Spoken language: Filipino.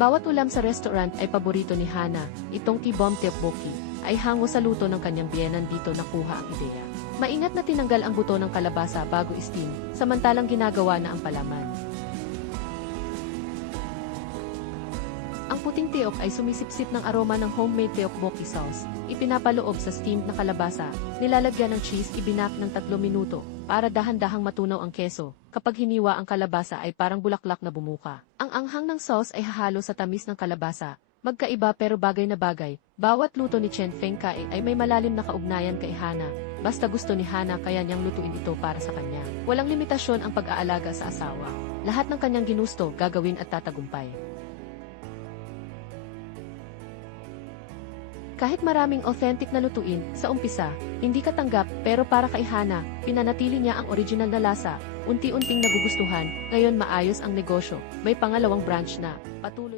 Bawat ulam sa restaurant ay paborito ni Hana, itong Tibom Tteokbokki ay hango sa luto ng kanyang biyenan dito nakuha ang ideya. Maingat na tinanggal ang buto ng kalabasa bago steam, samantalang ginagawa na ang palaman. Ang puting teok ay sumisipsip ng aroma ng homemade teokbokki sauce. Ipinapaloob sa steamed na kalabasa, nilalagyan ng cheese ibinak ng 3 minuto para dahan-dahang matunaw ang keso. Kapag hiniwa ang kalabasa ay parang bulaklak na bumuka. Ang anghang ng sauce ay hahalo sa tamis ng kalabasa. Magkaiba pero bagay na bagay. Bawat luto ni Chen Feng Kai ay may malalim na kaugnayan kay Hana. Basta gusto ni Hana kaya niyang lutuin ito para sa kanya. Walang limitasyon ang pag-aalaga sa asawa. Lahat ng kanyang ginusto, gagawin at tatagumpay. Kahit maraming authentic na lutuin, sa umpisa, hindi katanggap pero para kay Hana, pinanatili niya ang original na lasa, unti-unting nagugustuhan, ngayon maayos ang negosyo, may pangalawang branch na, patuloy.